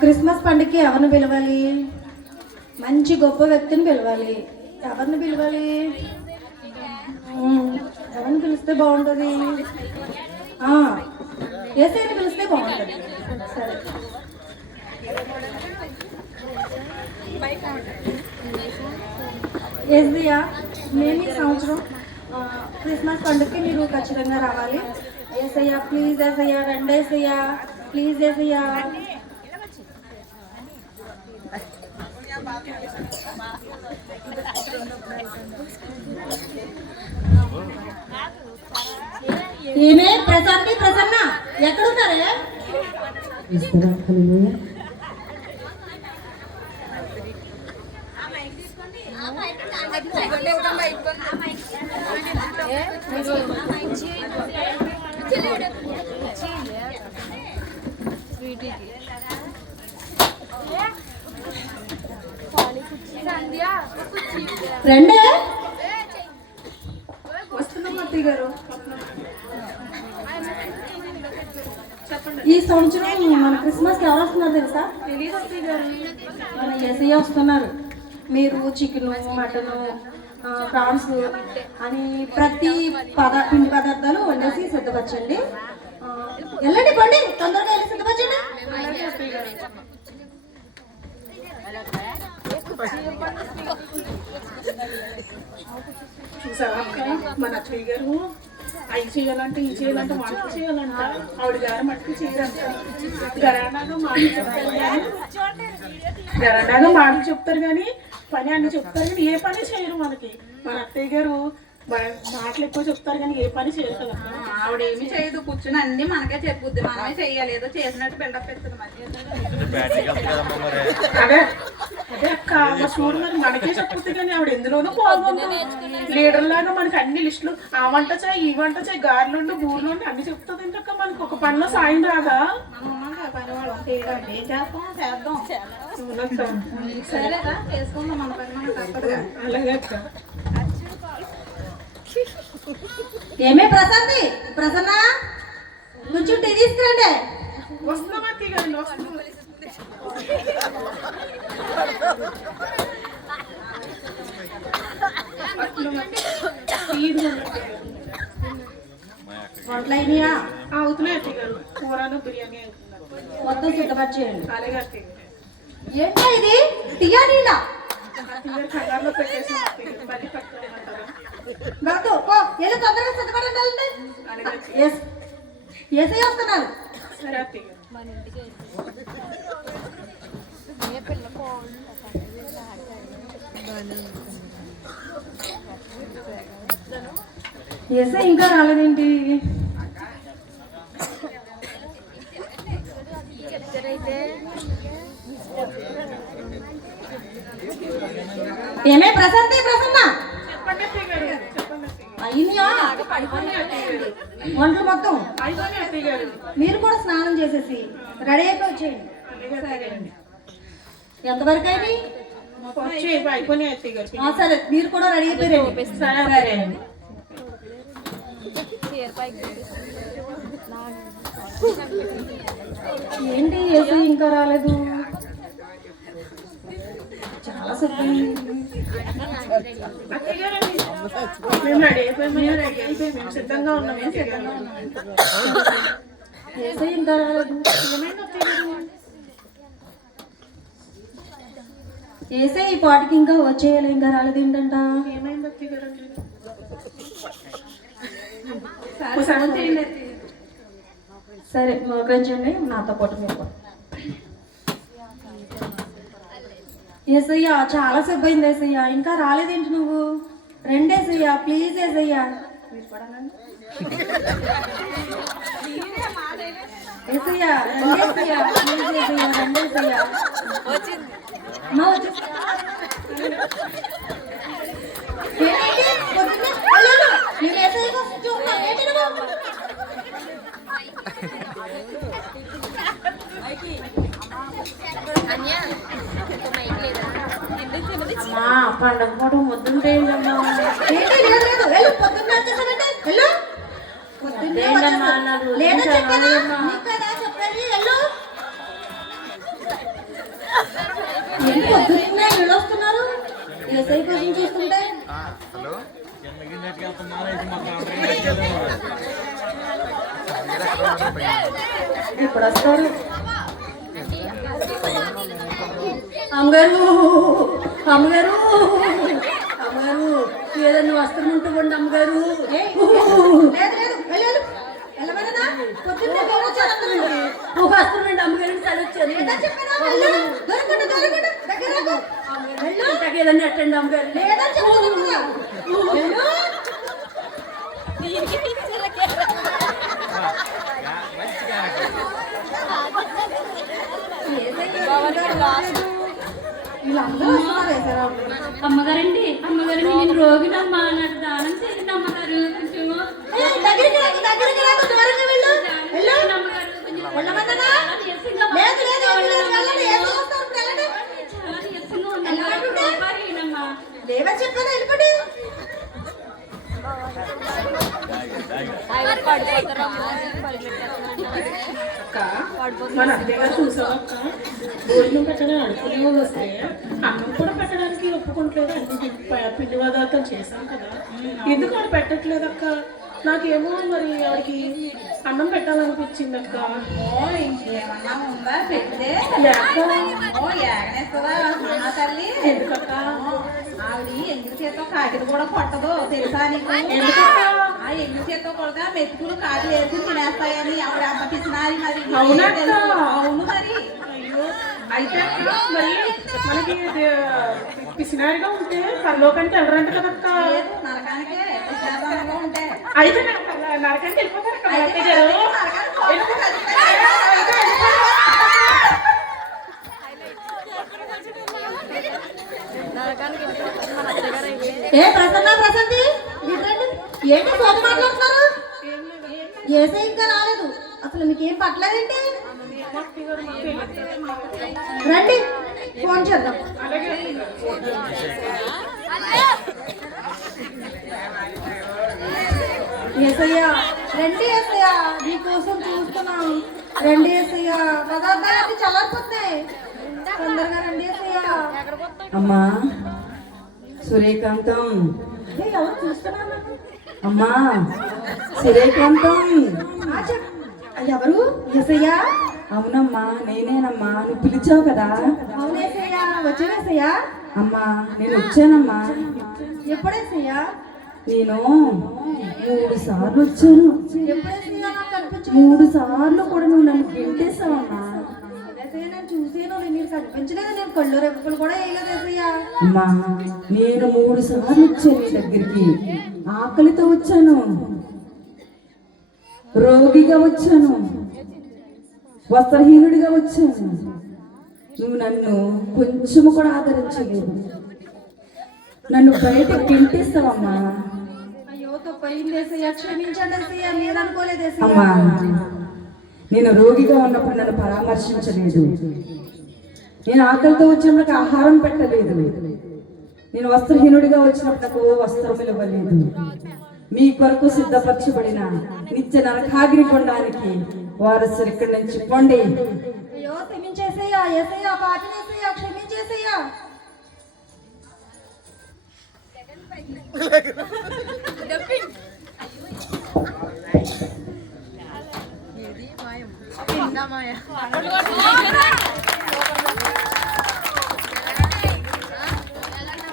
Christmas పండుగకి ఎవరిని పిలవాలి? మంచి గొప్ప వ్యక్తిని పిలవాలి. ఎవరిని పిలవాలి? ఎవరిని పిలిస్తే బాగుంటుంది? ఆ, ఏసైని పిలిస్తే బాగుంటుంది. సరే. ఏసయ్యా మేము ఈ సంవత్సరం క్రిస్మస్ పండుగకి మీరు ఖచ్చితంగా రావాలి. ఏసయ్యా ప్లీజ్ ఏసయ్యా రండి ఏసయ్యా. ప్లీజ్ ఏసయ్యా. ఏమే ప్రశాంతి ప్రసన్న ఎక్కడున్నారే? రండి? ఈ సంవత్సరం మన క్రిస్మస్ ఎవరు వస్తున్నారు తెలుసా? మన ఎస్ఐ వస్తున్నారు. మీరు చికెన్ మటన్ ప్రాన్స్ అని ప్రతి పద పిండి పదార్థాలు వండేసి సిద్ధపరచండి. వెళ్ళండి పండి తొందరగా వెళ్ళి సిద్ధపరచండి. చూసావా అక్క మన అచ్చయ్య గారు అవి చేయాలంటే ఇవి చేయాలంటే వంట చేయాలంట ఆవిడ గారు మట్టుకు చేయరంట గరాడాలో మాటలు చెప్తారు కానీ గరాడాలో మాటలు చెప్తారు కానీ పని అన్ని చెప్తారు కానీ ఏ పని చేయరు మనకి మన అత్తయ్య గారు మాటలు ఎక్కువ చెప్తారు కానీ ఏ పని చేయరు కదా. ఆవిడ ఏమి చేయదు కూర్చుని అన్ని మనకే చెప్పుద్ది మనమే చెయ్యాలి ఏదో చేసినట్టు బిల్డప్ ఇస్తుంది మరి. అదే. అదే అక్క మా చూడు మరి మనకే చెప్పుద్ది కానీ ఆవిడ ఎందులోనూ పాల్గొంది లీడర్ లాగా మనకి అన్ని లిస్టులు ఆ వంట చేయి ఈ వంట చేయి గారెలుండి బూరెలుండి అన్ని చెప్తుంది ఏంటక్క మనకి? ఒక పనిలో సాయం రాదా? అలాగే అక్క. ఏమే ప్రశాంతి ప్రసన్న? కొంచెం టీ తీసుకురండి. వస్తున్నాం అత్తయ్య గారు వస్తున్నాం. వంటలు అయినాయా అవుతున్నాయి అత్తయ్య గారు. కూరను బిర్యానీ మొత్తం సిద్ధపరిచేయండి అలాగే అత్తయ్య గారు. ఏంటో ఇది? టీయా కంగారులో పెట్టేసి పట్టుకోమంటారా తొందరగా సిద్ధపడండి అలాగే ఎస్ ఏసై వస్తున్నారు? సరే ఏసై ఇంకా రాలేదేంటి? ఏమే ప్రశాంతి ప్రసన్న? చెప్పండి అత్తయ్య గారు చెప్పండి అత్తయ్య గారు అయ్యా. అయిపోయినాయి అత్తయ్య గారు వంటలు మొత్తం? మీరు కూడా స్నానం చేసేసి రెడీ అయిపోయి వచ్చేయండి ఎంతవరకు అయింది? సరే మీరు కూడా రెడీ అయిపోయారండి సరే ఏంటి ఏసీ ఇంకా రాలేదు? చాలా మేము సిద్ధంగా ఉన్నాం ఏసీ ఇంకా రాలేదు. ఏసీ ఈ పాటికి ఇంకా వచ్చేయాలి ఇంకా రాలేదు ఏంటంట ఏమైంది అత్తయ్య గారు ఒకసారి చేయండి అత్తయ్య గారు. సరే మోకరించండి నాతో పాటు మీరు కూడా. ఏసయ్యా చాలా సేపు అయింది ఏసయ్యా. ఇంకా రాలేదేంటి నువ్వు? రెండేసయ్యా ప్లీజ్ ఏసయ్యా. ఏసయ్యా రెండేసయ్యా ప్లీజ్ ఏసయ్యా రెండేసయ్యా ఏసై కోసం చూస్తుంటే. ఇప్పుడు వస్తారు అమ్మగారు. అమ్మగారు అమ్మగారు ఏదన్నా వస్త్రం ఉంటూ ఉండి అమ్మగారు లేదు లేదు వెళ్ళలేదు వెళ్ళమన్నా పొద్దున్నే మీరు వచ్చారు అందరూ. ఒక వస్త్రం ఉండి అమ్మగారిని చదివించారు దొరకండి దొరకండి దగ్గర ఇంతకు ఏదన్నా ఎట్టండి అమ్మగారు లేదా చెప్తున్నా వీళ్ళందరూ వస్తున్నారు వేసారా అమ్మగారండి అమ్మగారండి నేను రోగినమ్మా నాకు దానం చేయండి అమ్మగారు. కొంచెం. దగ్గరికి రాకు, దగ్గరికి రాకు, దూరంగా వెళ్ళు. వెళ్ళు. అమ్మగారు కొంచెం వెళ్ళమన్నదా? చాలా నీరసంగా ఉంది. లేదు, లేదు, ఏమీ లేదు, వెళ్ళండి, ఏదో వస్తారు, ఇప్పుడు వెళ్ళండి. చాలా నీరసంగా ఉంది వెళ్ళమంటుంటే? అమ్మగారు లేవని చెప్పాను, వెళ్ళిపోండి. అక్క మన అత్తయ్య గారు చూసావా? అక్క భోజనం పెట్టడానికి అనుకునే వస్తే అన్నం కూడా పెట్టడానికి ఒప్పుకుంటలేదు. అన్ని పిండి పదార్థాలు చేశాం కదా. ఎందుకు ఆడ పెట్టట్లేదు అక్క? నాకేమో మరి ఆవిడకి అన్నం పెట్టాలనిపించింది అక్క. ఎందుకక్క? ఆవిడ ఎందుకు చేతో కాకిరి కూడా కొట్టదు తెలుసా నీకు? ఎందుకక్క? ఆ ఎండు చేతో కూడా మెతుకులు కాకి వేసి తినేస్తాయని ఆవిడ అమ్మ పిసినారి మరి అవునా? అవును మరి. అయ్యో అయితే మరి మనకి పిసినారిగా ఉంటే పరలోకానికి వెళ్ళరంట కదక్క లేదు నరకానికే ఉంటే. అయితే వెళ్ళిపోతారు అక్క గారు. ఏ ప్రసన్న ప్రసంతి. ఏంటి సోద మాట్లాడుతున్నారు? ఏసై ఇంకా రాలేదు. అసలు మీకు ఏం పట్టలేదేంటి? రండి ఫోన్ చేద్దాం. ఏసయ్యా రండి ఏసయ్యా నీకోసం చూస్తున్నాం రండి ఏసయ్యా పదార్థాలు చల్లారిపోతున్నాయి. తొందరగా రండి ఏసయ్యా. అమ్మా సూర్యకాంతం. ఎవరు చూస్తున్నారు అమ్మా సూర్యకాంతం ఎవరు? ఏసయ్యా అవునమ్మా నేనేనమ్మా నువ్వు పిలిచావు కదా. అవునేసయ్యా వచ్చేవేసయ్యా అమ్మా నేను వచ్చానమ్మా. ఎప్పుడేసయ్యా నేను మూడు సార్లు వచ్చాను. మూడు సార్లు కూడా నువ్వు నన్ను గింటేసావమ్మా నేను చూసాను మీరు కనిపించలేదు నేను కళ్ళు రెప్పులు కూడా వేయలేదు ఏసయ్యా అమ్మా నేను మూడు సార్లు వచ్చాను నీ దగ్గరికి. ఆకలితో వచ్చాను. రోగిగా వచ్చాను. వస్త్రహీనుడిగా వచ్చాను. నువ్వు నన్ను కొంచెము కూడా ఆదరించలేదు. నన్ను బయట గింటేస్తావమ్మా అయ్యో తప్పయింది ఏసయ్యా క్షమించండి ఏసయ్యా మీరు అనుకోలేదు అమ్మా నేను రోగిగా ఉన్నప్పుడు నన్ను పరామర్శించలేదు. నేను ఆకలితో వచ్చినప్పుడు నాకు ఆహారం పెట్టలేదు. నేను వస్త్రహీనుడిగా వచ్చినప్పుడు నాకు వస్త్రం ఇవ్వలేదు. మీ కొరకు సిద్ధపరచబడిన నిత్య నరకాగ్ని కొనడానికి వారసులు ఇక్కడి నుంచి పొండి. అయ్యో ఏసయ్యా